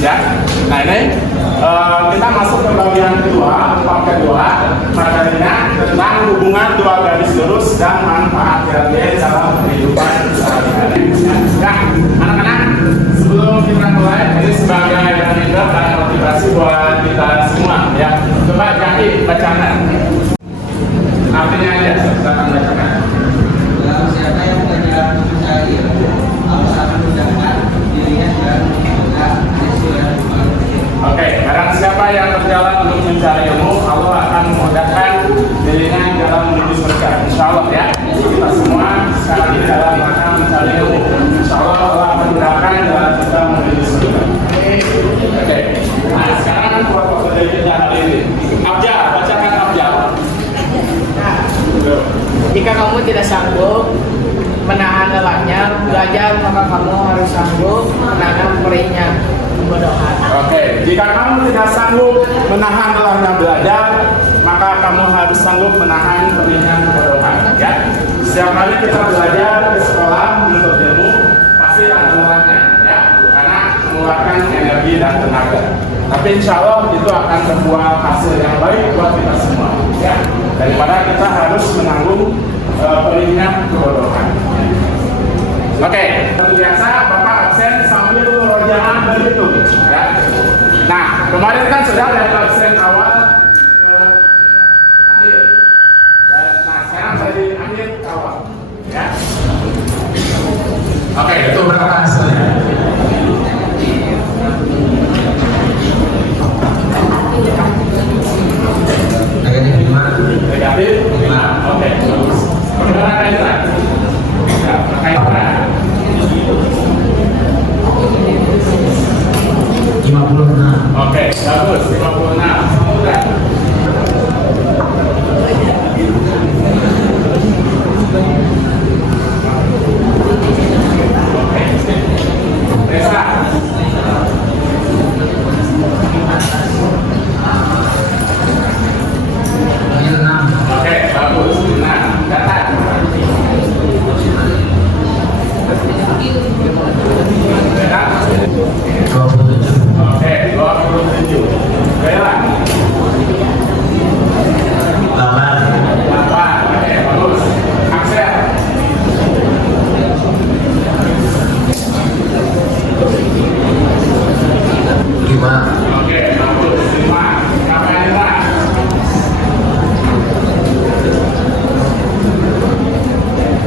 Ya. Nah ini kita masuk ke bagian kedua, bab kedua, materinya tentang hubungan dua garis lurus dan manfaat RB dalam kehidupan sehari-hari. Ya, anak-anak, sebelum kita mulai, ini sebagai reminder dan motivasi buat kita semua. Ya, coba Jaki bacakan. Artinya aja, silakan bacakan. Barang siapa yang mengejar mencari Allah akan mudahkan dirinya dan Oke, barang siapa yang berjalan untuk mencari ilmu, Allah akan memudahkan dirinya dalam menuju surga. Insya Allah ya, kita semua sekarang ini dalam rangka mencari ilmu. Insya Allah Allah akan memudahkan dalam kita menuju surga. Oke, nah sekarang buat waktu kita hari ini. Abjad, bacakan Abjad. Nah, jika kamu tidak sanggup menahan lelahnya belajar, maka kamu harus sanggup menahan perihnya kebodohan. Oke, jika kamu tidak sanggup menahan lelahnya belajar, maka kamu harus sanggup menahan perihnya kebodohan. Ya, setiap kali kita belajar ke sekolah menuntut ilmu, pasti ada lelahnya, ya, karena mengeluarkan energi dan tenaga. Tapi insya Allah itu akan membuat hasil yang baik buat kita semua, ya. Daripada kita harus menanggung perihnya kebodohan. Oke, seperti biasa Bapak absen sambil murojaah berhitung, ya. Nah, kemarin kan sudah dari absen awal ke akhir. Nah, sekarang dari akhir ke awal, ya. Oke, itu berapa hasilnya? negatif 5. Negatif 5. Oke, bagus. Bagaimana kaitan? Ya, kaitan. 56. Oke, bagus. 56. Udah. Oke. Resa. Oke, bagus. Nah, data. Oke, 27. Bella. 8. Oke, bagus. Axel. 5. Oke, bagus. 5. Siapa yang Lima?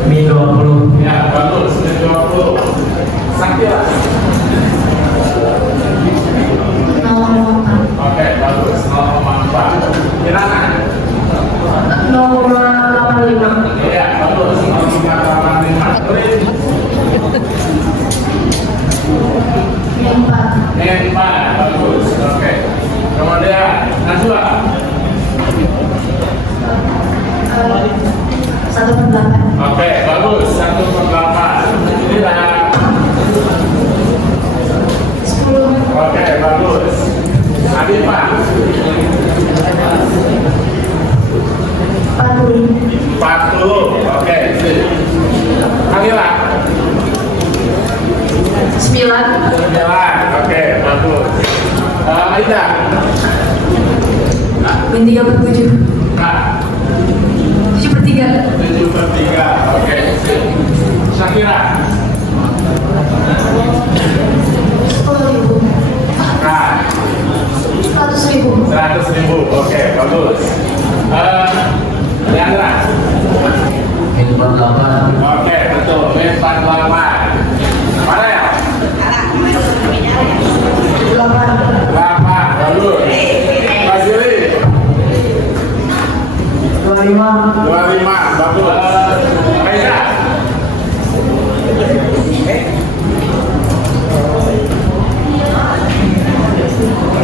Min 20. Ya, bagus. 20. Sakila. Oke, bagus. 0,4. Kirana. 0,85. Iya, bagus. 0,85. Rin. 4. Bagus. Oke. Kemudian Najwa. 1/8. Oke, bagus. 1/8. Lila. 10. Oke, bagus. Adipa. 40. Oke, sip. Kamila. 9. 9. Oke, bagus. Aida. Min 3/7. Nah, 7/3. 7/3. Oke. Syakira. 10.000. Nah, 100.000. 100.000. Oke, bagus. Leandra. Min 48. Oke, betul. Min 48. Mana ya? 8. Bagus. Basili. 25. 25. Bagus. Aida.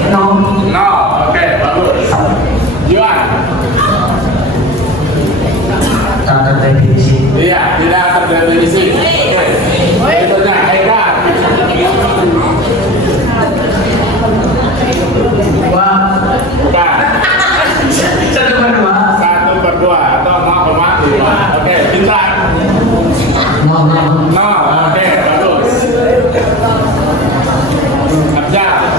0. 0. Oke, bagus. Juan. Tak terdefinisi. Iya, tidak terdefinisi. Oke. Berikutnya Aida. 2. Bukan. 1/2. 1/2 atau 0,5. Oke, Bintang. 0. 0. Oke, bagus. Abjad. 0.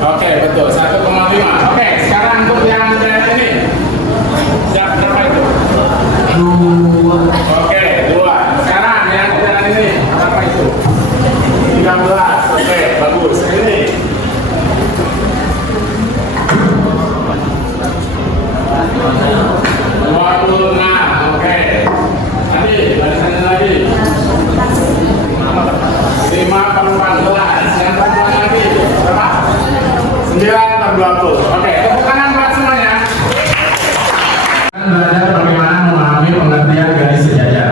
Oke, betul. 1,5. Oke, sekarang untuk yang ini. Siap, berapa itu? 2. Oke, 2. Sekarang yang ini. Berapa itu? 13. Oke, bagus. Ini. 26. Oke. Tadi, barisannya lagi. 5/14. Yang perempuan lagi. Berapa? 9/20. Oke, tepuk tangan buat semuanya. Belajar bagaimana memahami pengertian garis sejajar.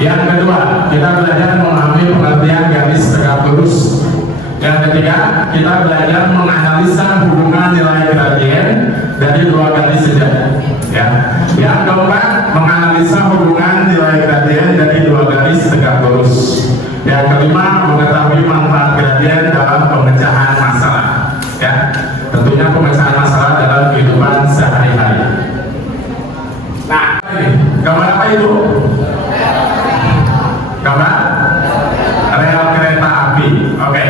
Yang kedua, kita belajar memahami pengertian garis tegak lurus. Yang ketiga, kita belajar menganalisa hubungan nilai gradien dari dua garis sejajar. Ya. Yang keempat, menganalisa hubungan nilai gradien dari dua garis tegak lurus. Yang kelima, mengetahui manfaat gradien dalam pemecahan masalah. Ya, tentunya pemecahan masalah dalam kehidupan sehari-hari. Nah, gambar apa itu? Gambar rel kereta api. Oke.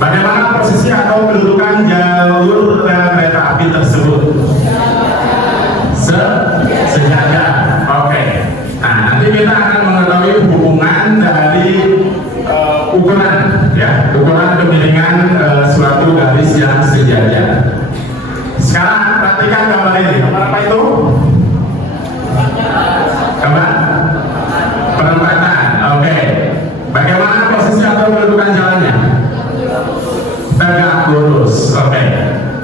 Bagaimana posisi atau kedudukan jalur rel kereta api tersebut? Sejajar. Oke. Nah, nanti kita akan mengetahui hubungan dari ukuran, ya, ukuran kemiringan suatu garis yang sejajar. Sekarang perhatikan gambar ini. Gambar apa itu? Gambar perempatan. Oke. Bagaimana posisi atau kedudukan jalannya? Tegak lurus. Oke.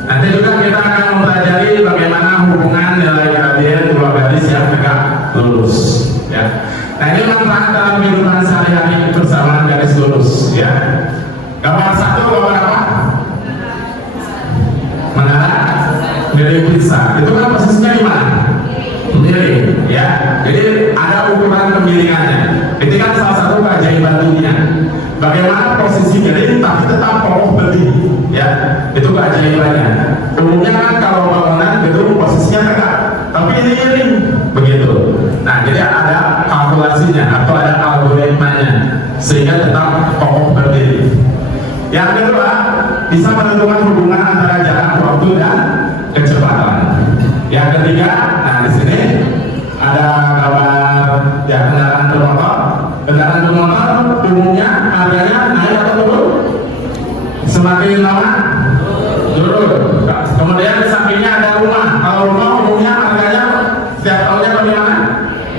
Nanti juga kita akan mempelajari bagaimana hubungan nilai gradien dua garis yang tegak lurus. Ya. Nah, ini manfaat dalam kehidupan sehari-hari bersama garis lurus. Ya. Gambar 1, gambar apa? Menara miring pizza. Itu kan posisinya di mana? Miring, ya. Jadi ada ukuran kemiringannya. Itu kan salah satu keajaiban dunia. Bagaimana posisi miring tapi tetap kokoh berdiri, ya. Itu keajaibannya. Umumnya kan kalau bangunan gedung posisinya tegak, tapi ini miring, begitu. Nah, jadi ada kalkulasinya atau ada algoritmanya sehingga tetap kokoh berdiri. Yang kedua, bisa menentukan hubungan antara jarak waktu dan kecepatan. Yang ketiga, nah di sini ada gambar ya kendaraan bermotor. Kendaraan bermotor umumnya harganya naik atau turun? Semakin lama turun. Kemudian di sampingnya ada rumah. Kalau rumah umumnya harganya setiap tahunnya bagaimana?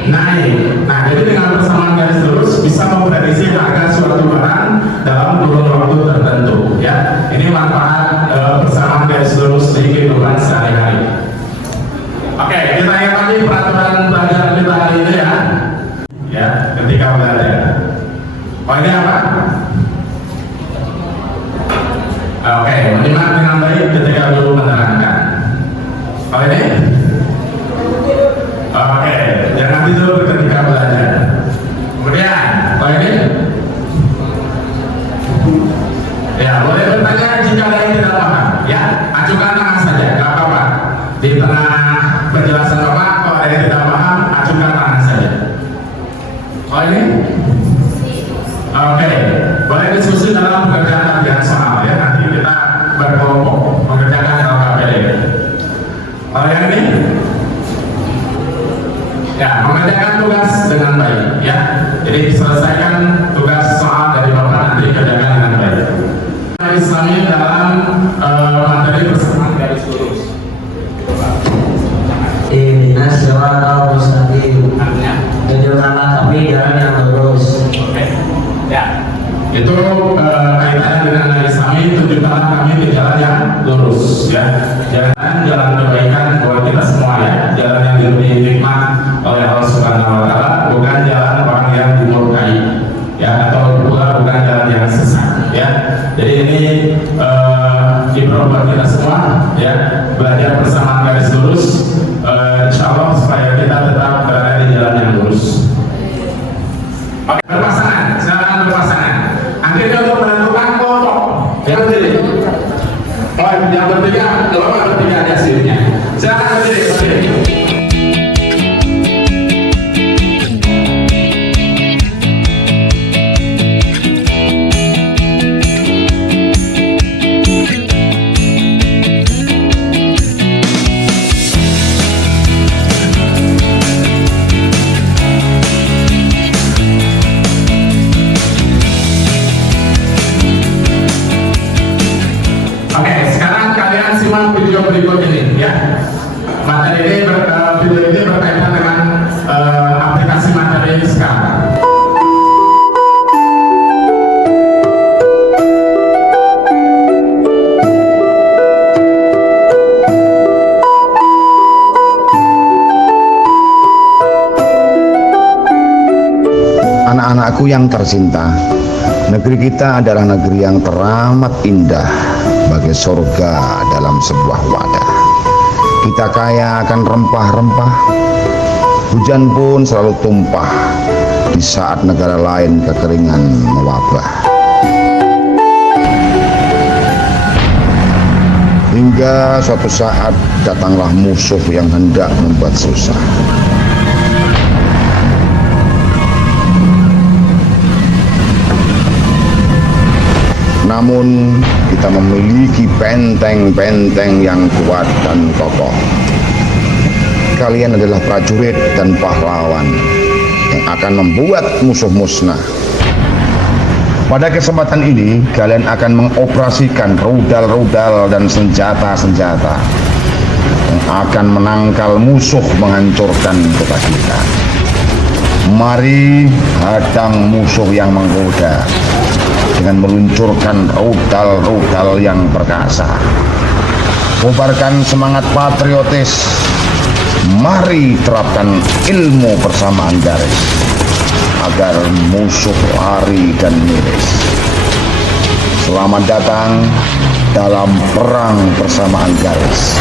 Naik. Nah, jadi dengan persamaan garis lurus bisa memprediksi harga suatu barang dalam kurun waktu tertentu. Ya, ini manfaat persamaan garis lurus di kehidupan sehari-hari. Oke, penjelasan Bapak. Kalau ada yang tidak paham, acukan tangan saja. Oh ini? Oke, boleh diskusi dalam pekerjaan latihan soal ya. Nanti kita berkelompok mengerjakan LKPD. Kalau yang ini? Ya, mengerjakan tugas dengan baik ya. Jadi selesaikan tugas soal dari Bapak, nanti kerjakan dengan baik. Islami dalam materi persamaan garis lurus. Ihdinas siratal mustaqim. Artinya? Tunjukkanlah kami jalan yang lurus. Oke. Ya. Itu kaitannya dengan Islami, tunjukkanlah kami di jalan yang lurus ya. Jalan kebaikan buat kita semua ya. Jalan yang diberi nikmat oleh Allah Subhanahu wa taala, bukan jalan orang yang dimurkai ya, atau pula bukan jalan yang sesat ya. Jadi ini diperlukan kita semua ya, belajar persamaan garis lurus, insya Allah supaya kita tetap berada di jalan yang lurus. Oke, berpasangan, silakan berpasangan. Akhirnya untuk menentukan kelompok yang berdiri. Oh, yang bertiga, kelompok bertiga ada hasilnya. Silakan berdiri. Simak video berikut ini ya. Materi ini video ini berkaitan dengan aplikasi materi sekarang. Anak-anakku yang tercinta, negeri kita adalah negeri yang teramat indah, bagai surga dalam sebuah wadah. Kita kaya akan rempah-rempah, hujan pun selalu tumpah di saat negara lain kekeringan mewabah. Hingga suatu saat datanglah musuh yang hendak membuat susah. Namun kita memiliki benteng-benteng yang kuat dan kokoh. Kalian adalah prajurit dan pahlawan yang akan membuat musuh musnah. Pada kesempatan ini, kalian akan mengoperasikan rudal-rudal dan senjata-senjata yang akan menangkal musuh, menghancurkan kota kita. Mari hadang musuh yang menggoda dengan meluncurkan rudal-rudal yang perkasa. Kobarkan semangat patriotis. Mari terapkan ilmu persamaan garis agar musuh lari dan miris. Selamat datang dalam perang persamaan garis.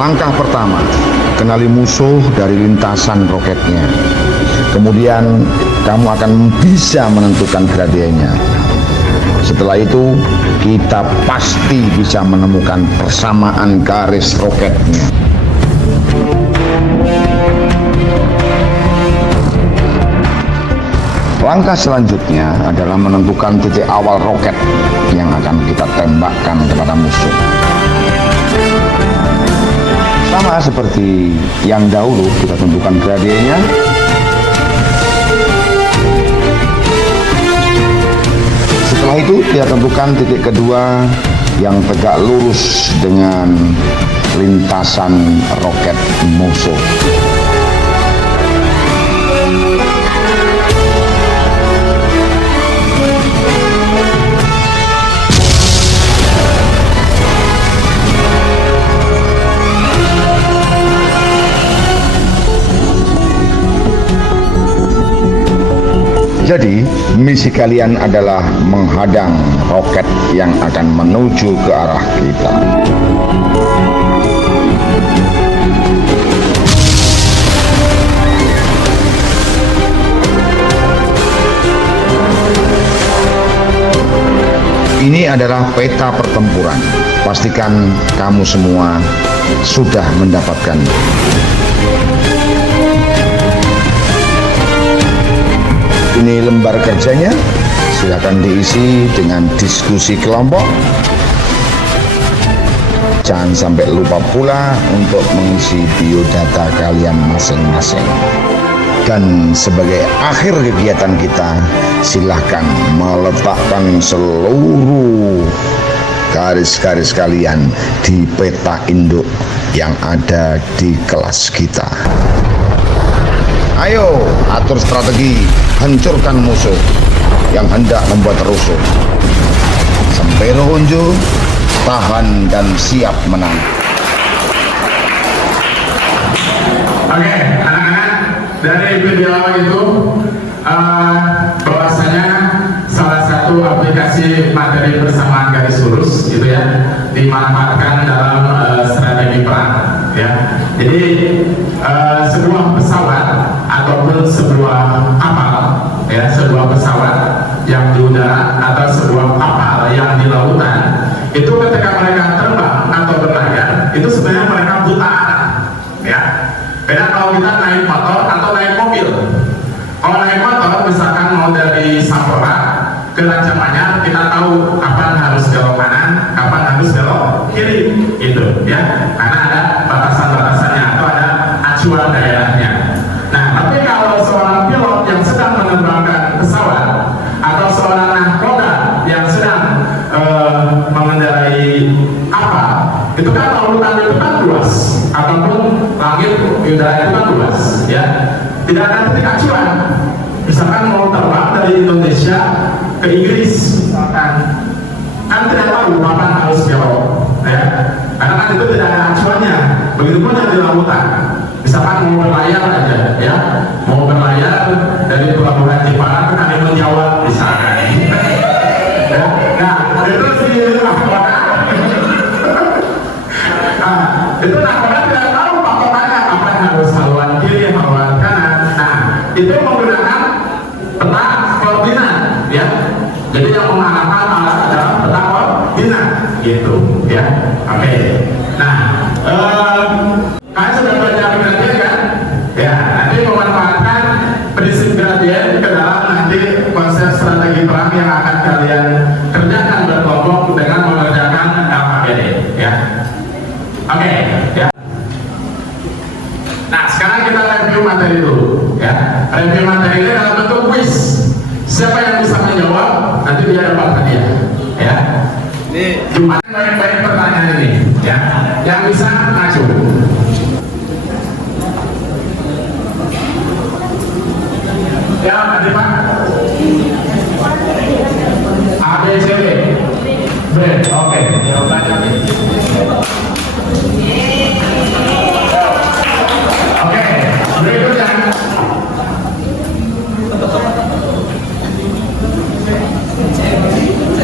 Langkah pertama, kenali musuh dari lintasan roketnya. Kemudian kamu akan bisa menentukan gradiennya. Setelah itu kita pasti bisa menemukan persamaan garis roketnya. Langkah selanjutnya adalah menentukan titik awal roket yang akan kita tembakkan kepada musuh. Sama seperti yang dahulu, kita tentukan gradiennya. Setelah itu kita tentukan titik kedua yang tegak lurus dengan lintasan roket musuh. Jadi, misi kalian adalah menghadang roket yang akan menuju ke arah kita. Ini adalah peta pertempuran. Pastikan kamu semua sudah mendapatkan. Ini lembar kerjanya. Silakan diisi dengan diskusi kelompok. Jangan sampai lupa pula untuk mengisi biodata kalian masing-masing. Dan sebagai akhir kegiatan kita, silahkan meletakkan seluruh garis-garis kalian di peta induk yang ada di kelas kita. Ayo, atur strategi, hancurkan musuh yang hendak membuat rusuh. Sempero unjuk, tahan dan siap menang. Oke, anak-anak, dari video itu bahwasanya salah satu aplikasi materi persamaan garis lurus gitu ya dimanfaatkan dalam strategi perang ya. Jadi sebuah pesawat ataupun sebuah kapal ya, sebuah pesawat yang di udara atau sebuah kapal yang di lautan itu ketika mereka terbang atau berlayar itu sebenarnya mereka buta arah ya. Beda kalau kita naik motor atau naik mobil. Kalau naik motor misalkan mau dari Sampora ke Raja Manyar, kita tahu kapan harus belok kanan, kapan harus belok kiri gitu ya, karena ada batasan-batasannya atau ada acuan daerahnya. Nah, tapi kalau seorang pilot yang sedang menerbangkan pesawat atau seorang nahkoda yang sedang mengendarai kapal, itu kan lautan itu kan luas ataupun langit udara itu kan luas ya, tidak ada titik acuan. Misalkan mau terbang dari Indonesia ke Inggris misalkan, kan tidak tahu kapan harus belok ya, karena kan itu tidak ada acuannya. Begitupun yang di lautan, misalkan mau berlayar aja ya, mau berlayar dari pelabuhan Jepara ke Kalimantan Jawa misalkan ya. Nah itu si nahkoda nah, itu nahkoda tidak tahu patokannya kapan harus haluan kiri, haluan kanan. Nah itu menggunakan peta koordinat ya. Jadi yang mengarahkan alat adalah peta koordinat gitu ya. Oke. Nah kalian sudah belajar gradien kan? Ya, nanti memanfaatkan prinsip gradien ke dalam nanti konsep strategi perang yang akan kalian kerjakan berkelompok dengan mengerjakan LKPD ya. Oke ya. Nah sekarang kita review materi dulu ya. Review materi ini dalam bentuk quiz. Siapa yang bisa menjawab nanti dia dapat hadiah ya. Cuma baik-baik pertanyaan ini ya. Yang bisa maju. Ya tadi Pak. A B C D. B. Oke. Jawabannya B. Oke, berikutnya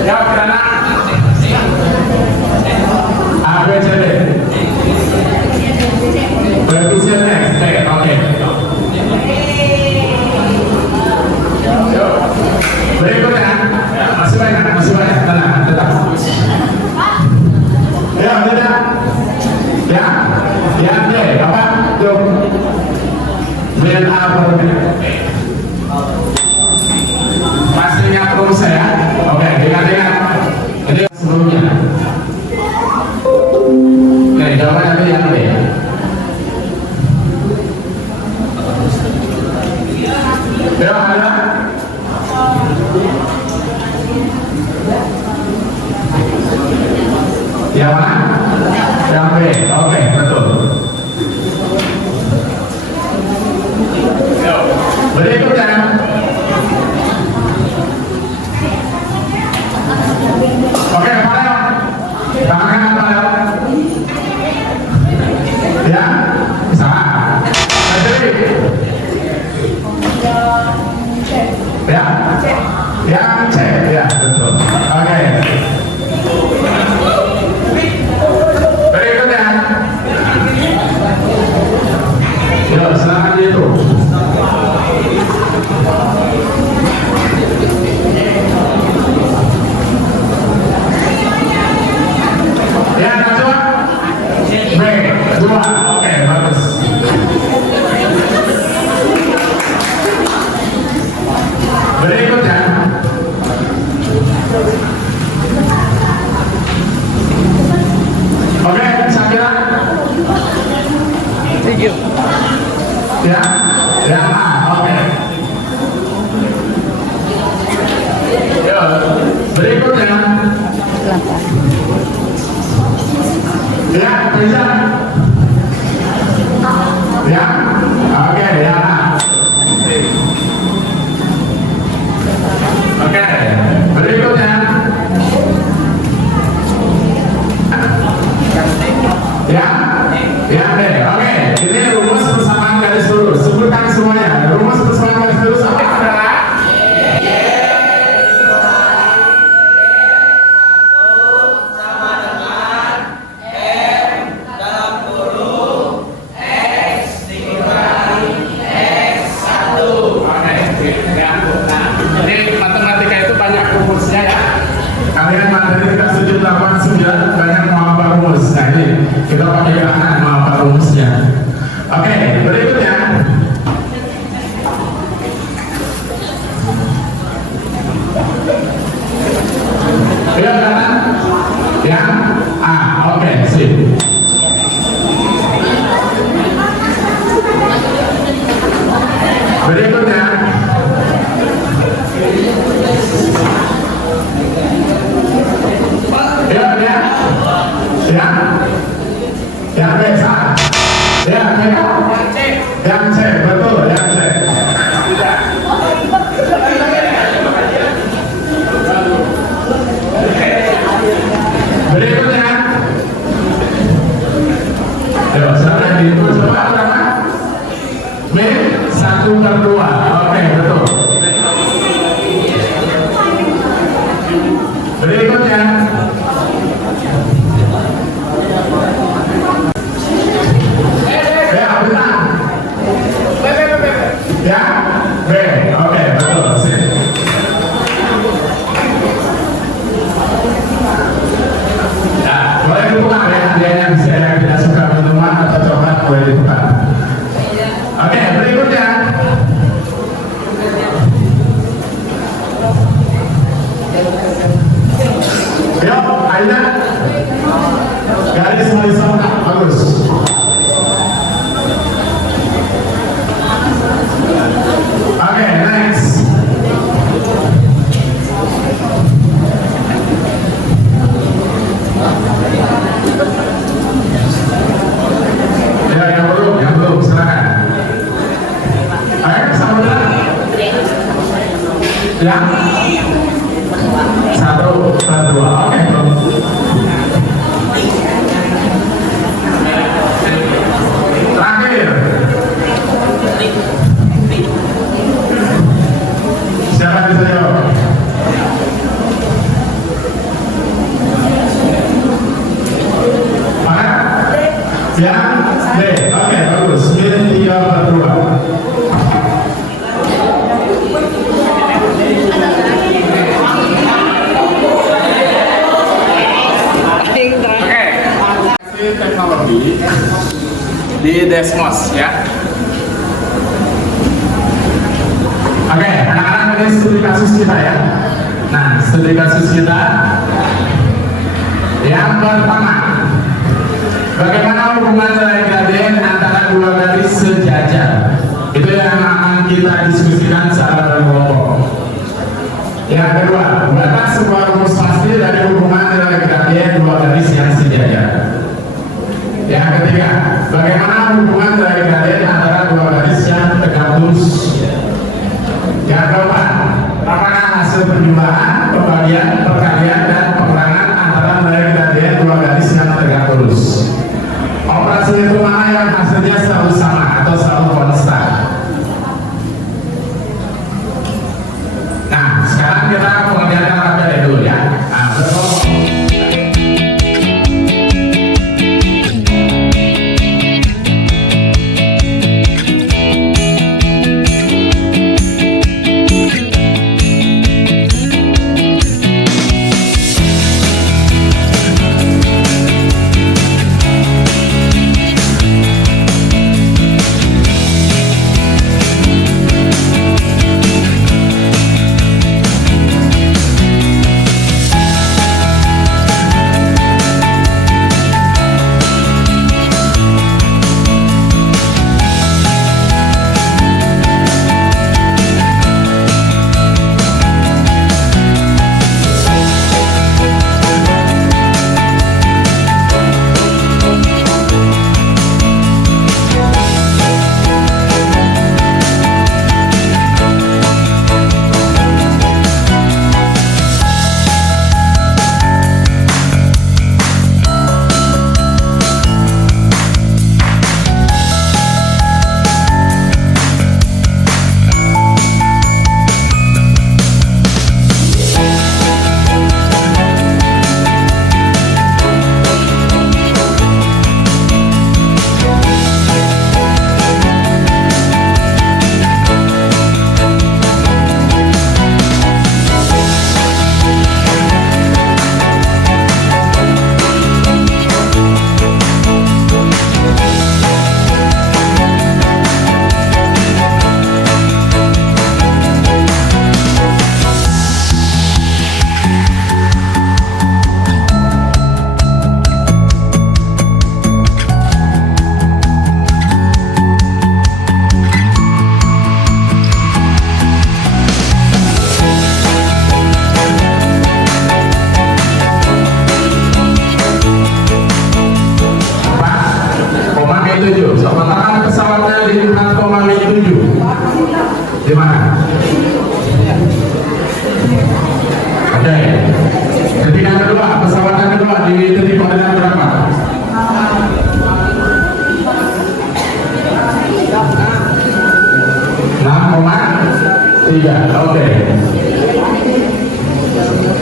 ya karena A, B, C, D berikutnya next, oke. Berikutnya masih banyak, tenang, tetap Berikutnya. Ya, bisa. Ya, oke ya. Oke, berikutnya. Ya, ya deh. Oke, ini rumus persamaan garis lurus. Sebutkan semuanya. Rumus persamaan garis lurus apa adalah? Kalian materi kita 789 banyak mau apa rumus. Nah ini kita pakai kanan mau apa rumusnya. Oke, berikutnya. Ya kanan. Ya. Oke, sip. Berikutnya. Yang biasa, yang C, betul, yang C. Berikutnya, ayo silakan dihitung coba berapa? B 1/2, oke betul. Berikutnya. Ya, B, oke, betul, sip. Ya, boleh dibuka ya, yang tidak suka minuman atau coklat boleh dibuka. Oke, berikutnya. Yuk, Aida. Garis horizontal, bagus. Oke, next. Ya, yang belum, silakan. Ayo, sambil. Ya. 1/2, oke. Terakhir. Siapa bisa jawab? Mana? Ya, D. Oke, bagus. Ini 3/2. Teknologi di Desmos ya. Oke, anak-anak ini studi kasus kita ya. Nah, studi kasus kita yang pertama, bagaimana hubungan nilai gradien antara dua garis sejajar? Itu yang akan kita diskusikan secara berkelompok. Yang kedua, buatlah sebuah rumus pasti dari hubungan nilai gradien dua garis yang sejajar. Yang ketiga, bagaimana hubungan nilai gradien antara dua garis yang tegak lurus? Yang keempat, apakah hasil perjumlahan, pembagian, perkalian, dan pengurangan antara nilai gradien dua garis yang tegak lurus? Operasi itu mana yang hasilnya selalu sama atau selalu konstan? Nah, sekarang kita pengertian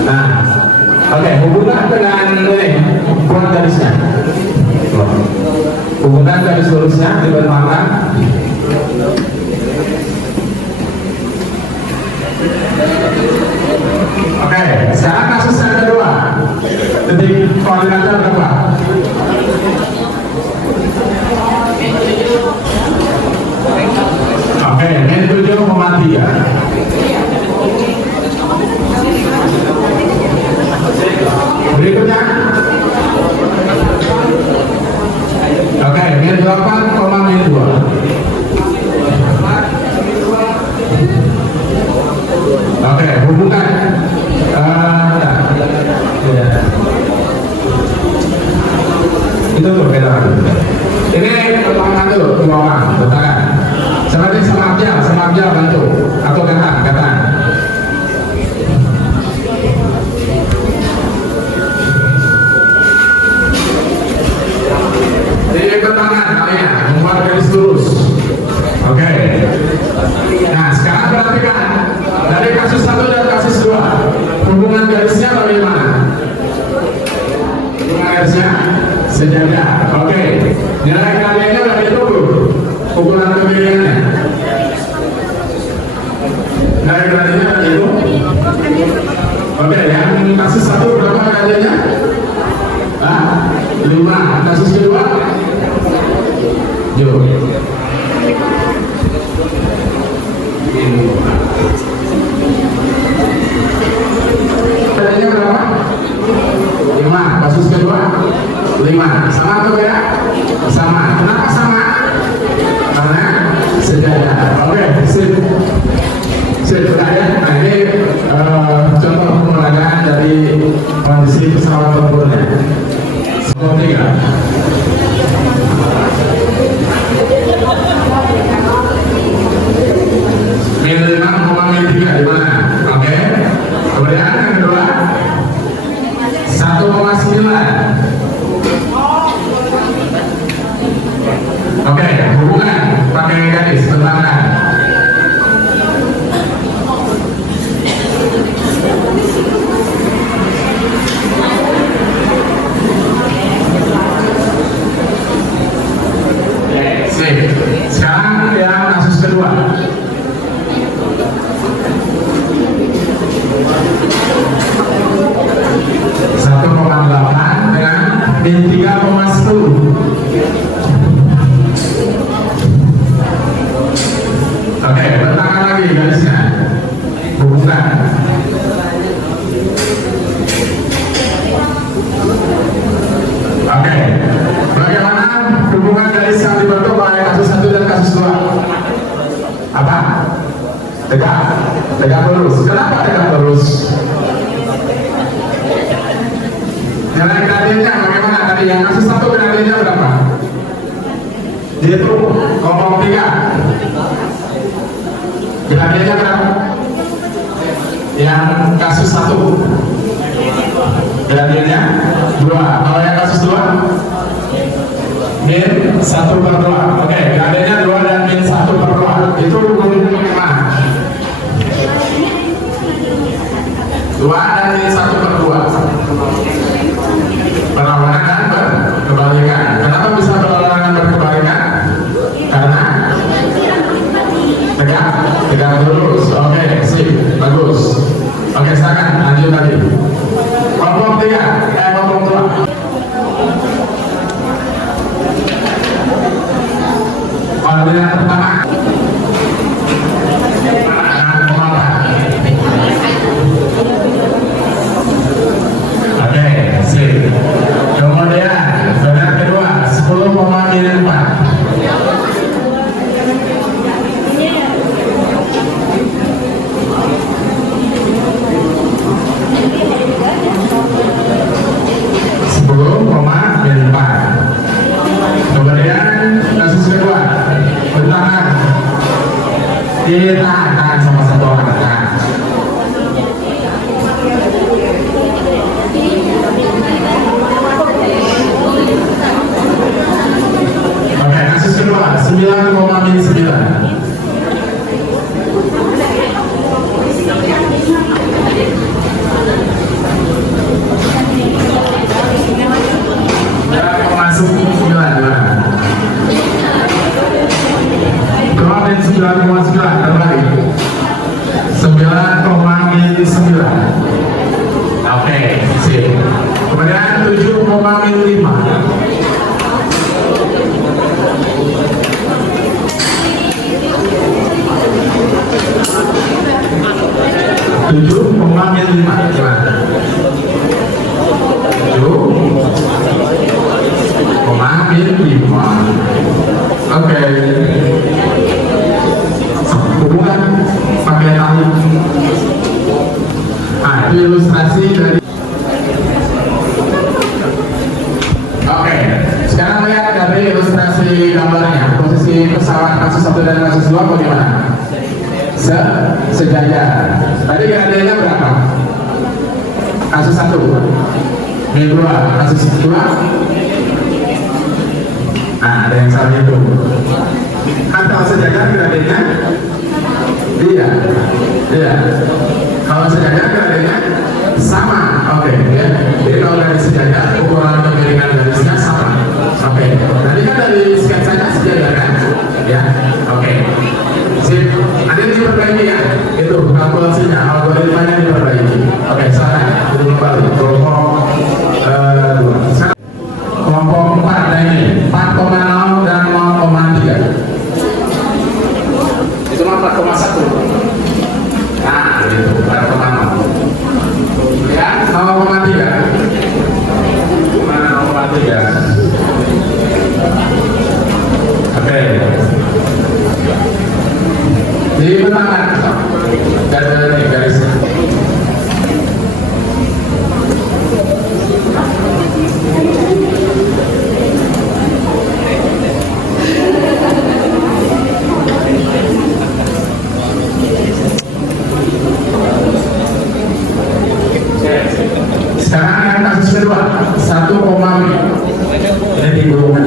Nah, oke, hubungan dengan ini, buat garisnya. Hubungan garis lurusnya di belakang. Oke, sekarang kasus yang kedua. Titik koordinatnya berapa? Oke, min 7,3. Berikutnya. Oke, min 8, min 2. Oke, hubungan itu tuh beda. Ini pertama tuh dua orang bertangan. Seperti semabja bantu atau kata. Jadi pertama kalian membuat garis lurus. Oke. Nah, sekarang perhatikan dari kasus 1 dan kasus 2 hubungan garisnya bagaimana? Hubungan garisnya sejajar. Oke. Nilai kaliannya sudah ditunggu. Ukuran kemiringannya. Nilai kaliannya itu. Oke, yang kasus 1 berapa kaliannya? 5. Kasus kedua? Yuk. Kaliannya berapa? 5. Kasus kedua? 5. Sama atau beda? Sama. Kenapa sama? Karena sejajar. Oke, sip. Nah, ini contoh pengolahan dari kondisi pesawat tempurnya. 3. Min 5, min 3 di mana? Oke. Kemudian yang kedua 1,9. Oke, hubungan pakai garis belakang. Sekarang yang kasus kedua. Min 3,10. Oke, bertangan lagi garisnya. Hubungan. Oke, bagaimana hubungan garis yang dibentuk oleh kasus 1 dan kasus 2? Apa? Tegak lurus. Kenapa tegak lurus? Nilai gradiennya bagaimana tadi? Yang kasus 1 gradiennya berapa? Dia itu 0,3. Gradiennya berapa? Yang kasus 1 gradiennya 2. Kalau yang kasus 2 min 1/2. Oke, gradiennya 2 dan min 1/2. Itu hubungannya bagaimana? 2 dan min 1/2. Berlawanan dan berkebalikan. Kenapa bisa berlawanan dan berkebalikan? Karena tegak lurus. Oke, sip, bagus. Oke, silakan lanjut lagi. Kelompok 3, kelompok 2. sip. Kemudian 7,5. 7,5 gimana? 7,5. Oke. Hubungan pakai tali. Nah, itu ilustrasi dari. Oke, sekarang lihat dari ilustrasi gambarnya. Posisi pesawat kasus 1 dan kasus 2 bagaimana? Sejajar. Tadi gradiennya berapa? Kasus 1 min 2, kasus 2. Nah, ada yang salah itu. Kan kalau sejajar gradiennya iya. Kalau sejajar gradiennya sama. Oke, ya. Jadi kalau dari sejajar ukuran kemiringan garisnya sama. Oke. Tadi kan dari sketsanya sejajar kan? Ya. Oke. Sip. Ada yang diperbaiki ya? Itu kalkulasinya, algoritmanya diperbaiki. Oke, silakan. Itu kembali. Kelompok 4 ada ini 4,0 dan 0,3. Itu mah 4,1. Nah, itu 4,0. Ya, 0,3. Mana 0,3? Oke. Jadi bentangan dari garisnya. Sekarang yang kasus kedua 1,5. Ini dihubungkan.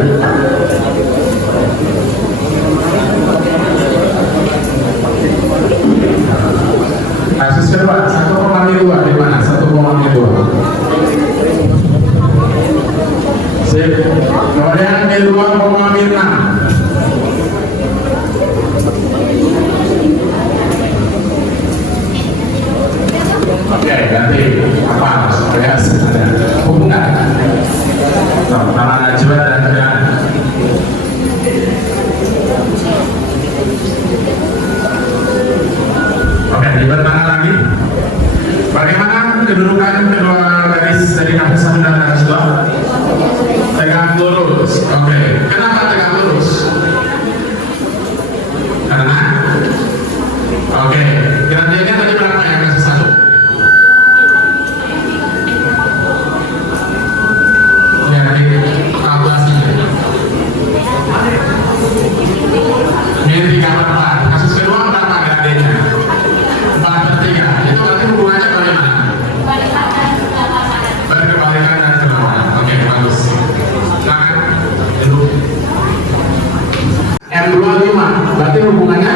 Kasus kedua 1,2 di mana? 1,2. Sip. Kemudian -2,6. Oke, ganti apa? Supaya ada hubungan. Nama Najwa dan Rian. Oke, dipertanyakan lagi. Bagaimana kedudukan kedua garis dari kasus 1 dan kasus 2? Tegak lurus. Oke. Kenapa tegak lurus? Karena oke. Gradiennya tadi berapa ya kasus 1? Ya, dari kalkulasinya. Min 3/4. Kasus kedua berapa gradiennya? 4/3. Itu berarti hubungannya bagaimana? Berkebalikan dan berlawanan. Oke, bagus. Silakan dulu. M25 berarti hubungannya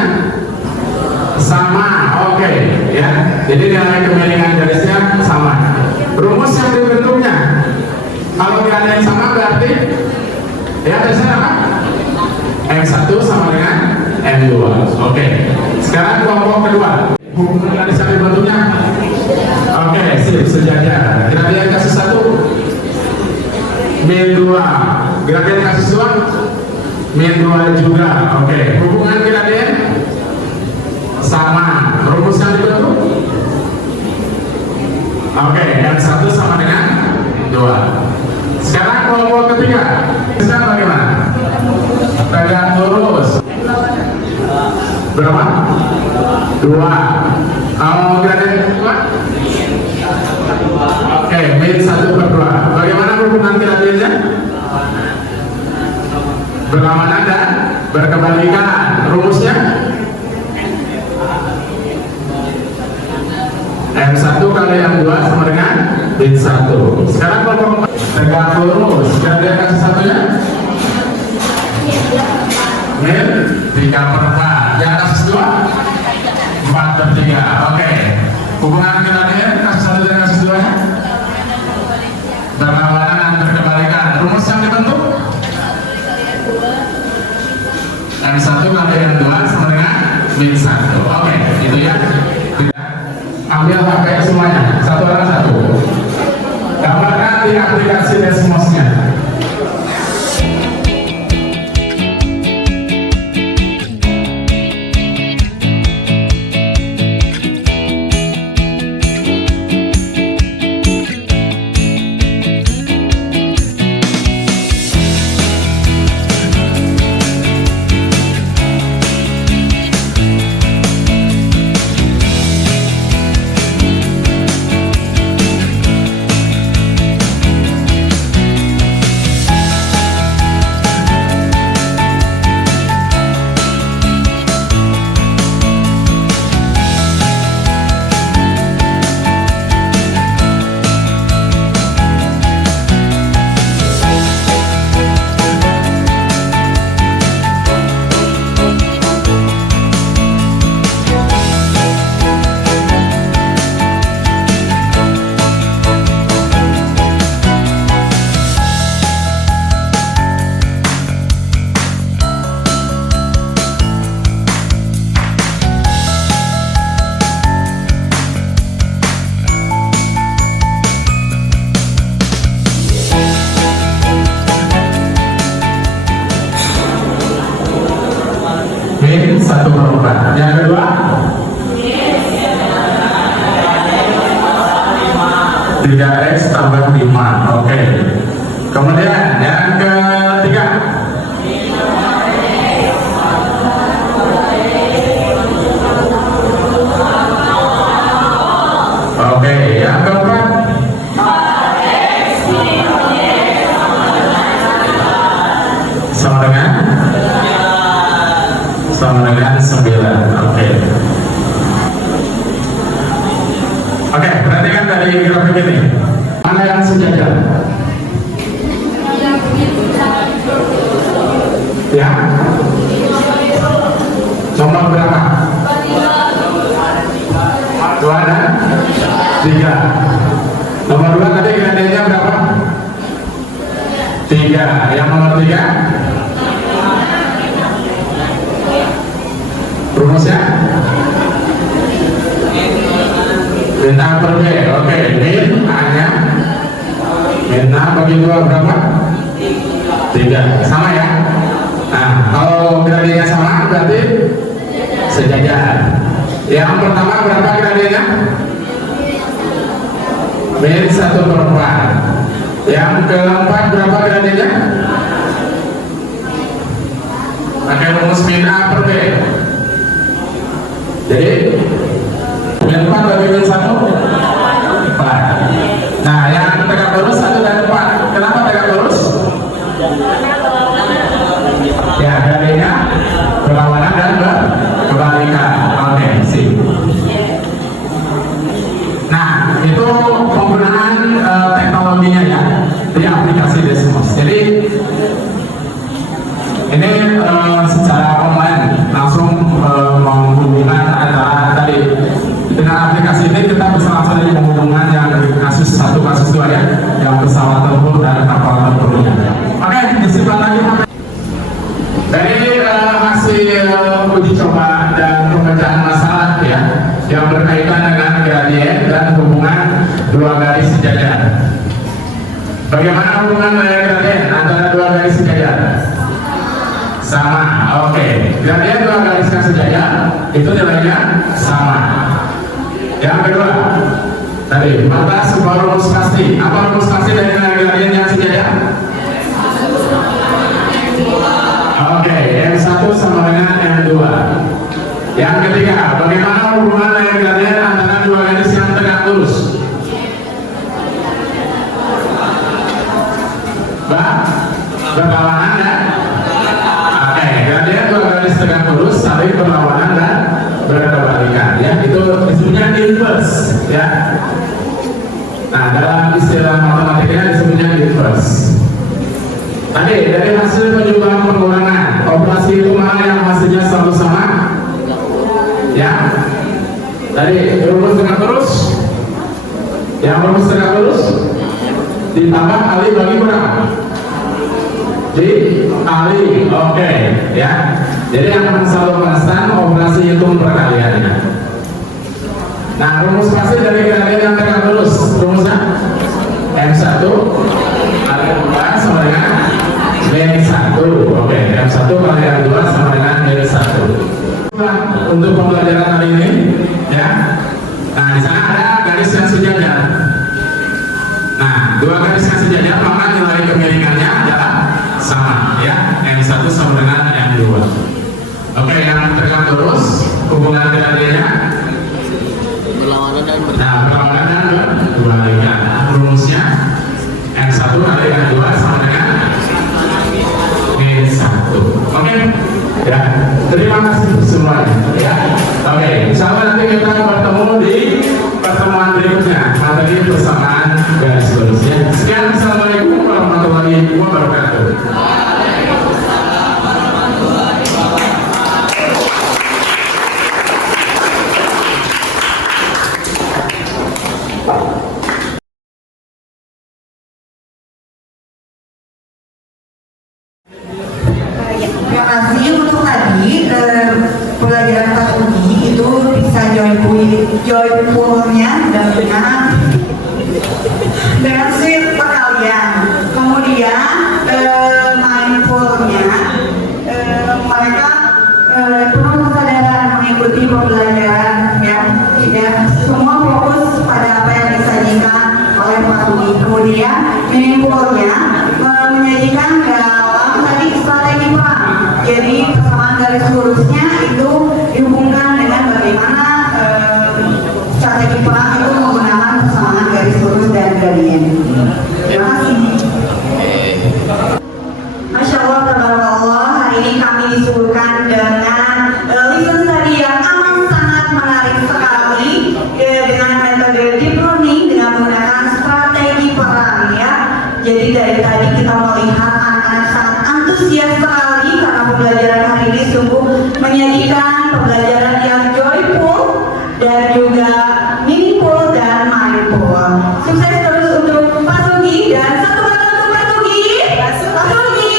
sama. Oke, ya. Jadi nilai kemiringan garisnya sama. Rumus yang dibentuknya kalau tidak ada yang sama berarti ya garisnya apa? M1 sama dengan M2. Oke. Sekarang kelompok kedua. Hubungan garis yang dibentuknya. Oke, sip, sejajar. Gradien kasus 1 min 2. Gradien kasus 2 min 2 juga. Oke. Hubungan gradien sama. Rumus yang dibentuk. Oke, yang 1 sama dengan 2. Sekarang kelompok ketiga. Bisa bagaimana? Tegak lurus. Berapa? 2. Kalau gradien 2? Oke, min 1/2. Bagaimana hubungan gradiennya? Berlawanan dan berkebalikan. Rumusnya? M1 kali M2 sama dengan min 1. Sekarang kelompok 4. Tegak lurus. Gradien kasus 1-nya? Min 3/4. Yang kasus 2? 4/3. Oke. Hubungan gradien kasus 1 dan kasus 2-nya? Berlawanan dan berkebalikan. Rumus yang dibentuk? M1 kali M2 sama dengan min 1. Oke, itu ya. Ambil HP semuanya, satu orang satu. aplikasi Desmosnya. Min 1/4. Yang kedua 3x tambah 5. Oke. Kemudian yang ketiga oke, yang keempat sama dengan 9. Oke. Oke, perhatikan dari grafik ini. Mana yang sejajar? Ya. Nomor berapa? 2 dan 3. Nomor 2 tadi gradasinya berapa? 3. Yang nomor 3? Rumusnya? Min A per B. Oke, min A-nya min A bagi 2 berapa? 3. Sama ya? Nah, kalau gradiennya sama berarti sejajar. Yang pertama berapa gradiennya? Min 1/4. Yang keempat berapa gradiennya? Pakai rumus min A per B. Jadi min 4 bagi min 1 4. Nah, yang tegak lurus 1 dan 4. Kenapa tegak lurus? Ya, gradiennya berlawanan dan kebalikan. Oke, sip. Nah, itu penggunaan teknologinya ya di aplikasi Desmos. Jadi ini secara online langsung menghubungkan antara tadi dengan aplikasi ini kita bisa langsung menghubungkan yang kasus 1, kasus 2 ya, yang pesawat tempur dan kapal tempurnya. Oke, disimpan lagi. Dari hasil uji coba dan pemecahan masalah ya yang berkaitan dengan gradien dan hubungan 2 garis sejajar. Bagaimana hubungan gradien antara 2 garis sejajar? Sama. Oke. Gradien 2 garis yang sejajar itu nilainya sama. Yang kedua, tadi maka sebuah rumus pasti. Apa rumus pasti dari gradien yang sejajar? Oke, yang 1 sama dengan yang 2. Yang ketiga, bagaimana hubungan gradien antara 2 garis yang tegak lurus? Berlawanan dan oke, gradien 2 garis tegak lurus saling berlawanan dan berkebalikan ya, itu disebutnya inverse ya. Nah, dalam istilah matematikanya disebutnya inverse. Tadi dari hasil penjumlahan pengurangan operasi itu mana yang hasilnya selalu sama? Ya. Tadi rumus tegak lurus. Yang rumus tegak lurus ditambah kali bagi berapa? Dikali. Oke, ya. Jadi yang selalu konstan operasi hitung perkaliannya. Nah, rumus pasti dari gradien yang tegak lurus rumusnya M1 untuk pembelajaran hari ini, ya. Nah, di sana ada garis yang sejajar. Nah, dua garis yang sejajar maka nilai kemiringannya adalah sama, ya. M1 sama dengan M2. Oke, yang tegak lurus hubungan gradirnya. Nah, berlawanan dan berbalikan. Rumusnya M1 kali M2 sama dengan N1. Oke, ya. Terima kasih semuanya. Ya. Oke, insya Allah nanti kita bertemu di pertemuan berikutnya. Materi persamaan garis lurus. Ya. Sekian, assalamualaikum warahmatullahi wabarakatuh. Terima kasih untuk tadi pelajaran pagi itu bisa joyfulnya dan dengan sweet kalian. Kemudian mindfulnya mereka penuh kesadaran mengikuti pembelajaran ya semua fokus pada apa yang disajikan oleh Pak Dwi. Kemudian meaningfulnya menyajikan dalam tadi strategi perang. Jadi persamaan garis lurusnya itu dihubungkan dengan bagaimana strategi perang itu menggunakan persamaan garis lurus dan gradien. Terima kasih. Masya Allah, tabarakallah, hari ini kami disuguhkan dengan lesson study yang amat sangat menarik sekali dengan metode deep learning dengan menggunakan strategi perang ya. Jadi dari tadi kita melihat anak-anak sangat antusias sekali karena pembelajaran hari ini sungguh menyajikan pembelajaran yang joyful dan juga meaningful dan mindful. Sukses terus untuk Pak Sugi dan satu kata untuk Pak Sugi. Pak Sugi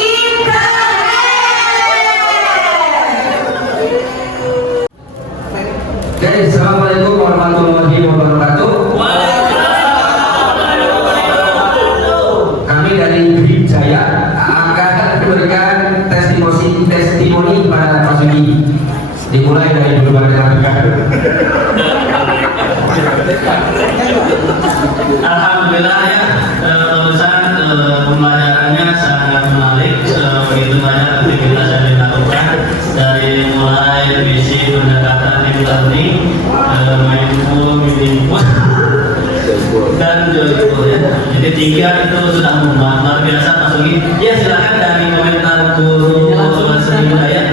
Oke, assalamualaikum warahmatullahi wabarakatuh. Kami dari Grip Jaya akan memberikan testimoni pada Pak Sugi. Dimulai dari berbagai rangkaian. Alhamdulillah ya, Ustaz, pembelajarannya sangat menarik. Begitu banyak aktivitas yang dilakukan dari mulai visi pendekatan learning, mindful, meaningful, dan joyful ya. Jadi tiga itu sudah membuat luar biasa Pak Sugi. Ya silakan dari komentar guru seni budaya.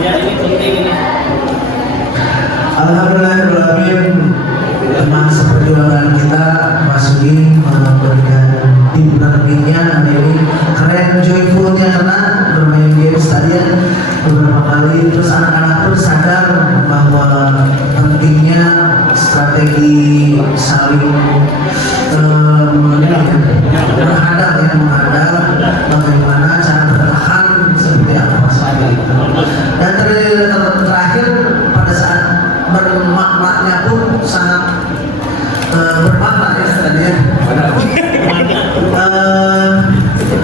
Ya ini penting ini. Alhamdulillahirrahmanirrahim. Teman seperjuangan kita Mas Sugi memberikan tim learningnya hari ini keren, joyfulnya karena bermain games tadi ya beberapa kali, terus anak-anak pun sadar bahwa pentingnya strategi saling menghadap bagaimana cara bertahan seperti apa saja itu. Dan terakhir pada saat bermaknanya pun sangat bermakna ya tadi ya.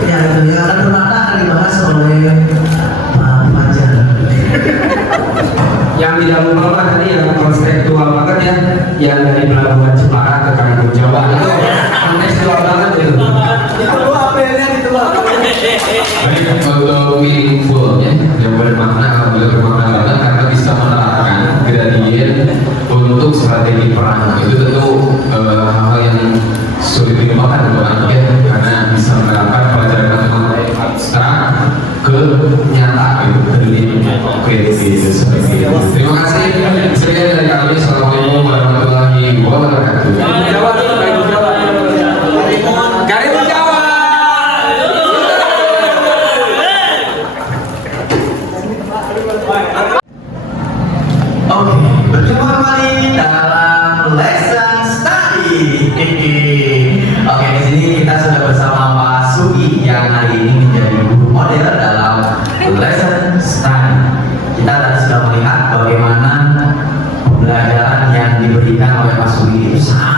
Ya itu ya akan bermakna akan dibahas oleh Pak Fajar. Yang tidak lupa tadi yang konseptual banget ya, yang dari Pelabuhan Jepara ke Karimun Jawa itu kontekstual banget itu. Itu apelnya itu Untuk meaningful ya, yang bermakna, alhamdulillah bermakna banget karena bisa menerapkan gradien untuk strategi perang. Itu tentu hal-hal yang sulit dilupakan untuk anak ya, karena bisa menerapkan pelajaran matematik abstrak ke nyata gitu, ke konkret gitu seperti itu. Terima kasih. Sekian dari kami. Assalamualaikum warahmatullahi wabarakatuh. Karimun Jawa. Oke, berjumpa kembali dalam lesson study. Oke, di sini kita sudah bersama Pak Sugi yang hari ini menjadi guru model dalam lesson study. Kita tadi sudah melihat bagaimana pembelajaran yang diberikan oleh Pak Sugi itu sangat